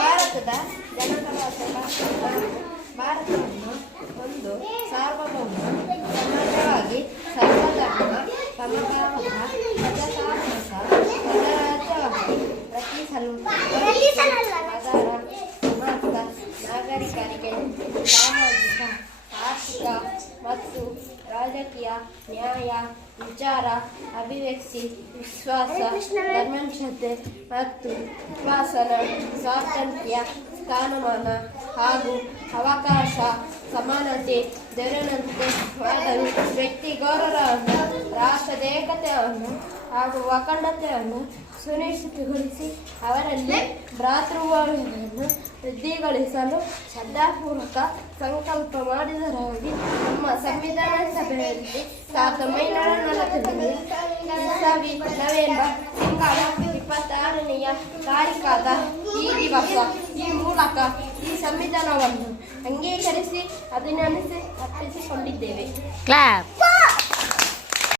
ಭಾರತದ ಭಾರತವನ್ನು ಒಂದು ಸಾರ್ವಭೌಮ ಸಮಾಜವಾಗಿ ಸರ್ವಧರ್ಮ ಸಮಭಾವದ ಪ್ರಜಾತಾಂತ್ರಿಕ ಗಣರಾಜ್ಯವಾಗಿ ರಚಿಸಲು ಅದರ ಸಮಸ್ತ ನಾಗರಿಕರಿಗೆ ಸಾಮಾಜಿಕ ಆರ್ಥಿಕ ಮತ್ತು ರಾಜಕೀಯ ನ್ಯಾಯ ವಿಚಾರ ಅಭಿವ್ಯಕ್ತಿ ವಿಶ್ವಾಸ ಧರ್ಮನಿಷ್ಠತೆ ಮತ್ತು ಉಪಾಸನ ಸ್ವಾತಂತ್ರ್ಯ ಸ್ಥಾನಮಾನ ಹಾಗೂ ಅವಕಾಶ ಸಮಾನತೆ ದೊರೆಯುವಂತೆ ಮಾಡಲು ವ್ಯಕ್ತಿ ಗೌರವವನ್ನು ರಾಷ್ಟ್ರದ ಏಕತೆಯನ್ನು ಹಾಗೂ ಅಖಂಡತೆಯನ್ನು ಸುನಿಶ್ಚಿತಗೊಳಿಸಿ ಅವರಲ್ಲಿ ಭ್ರಾತೃತ್ವವನ್ನು ವೃದ್ಧಿಗೊಳಿಸಲು ಶ್ರದ್ಧಾಪೂರ್ವಕ ಸಂಕಲ್ಪ ಮಾಡಿದರಾಗಿ ನಮ್ಮ ಸಂವಿಧಾನ ಸಭೆಯಲ್ಲಿ 1940 ಇಸವಿ ನವೆಂಬರ್ ತಿಂಗಳ 26ನೇ ತಾರೀಖಾದ ಈ ದಿವಸ ಈ ಮೂಲಕ ಈ ಸಂವಿಧಾನವನ್ನು ಅಂಗೀಕರಿಸಿ ಅಭಿನಂದಿಸಿ ಅರ್ಪಿಸಿಕೊಂಡಿದ್ದೇವೆ.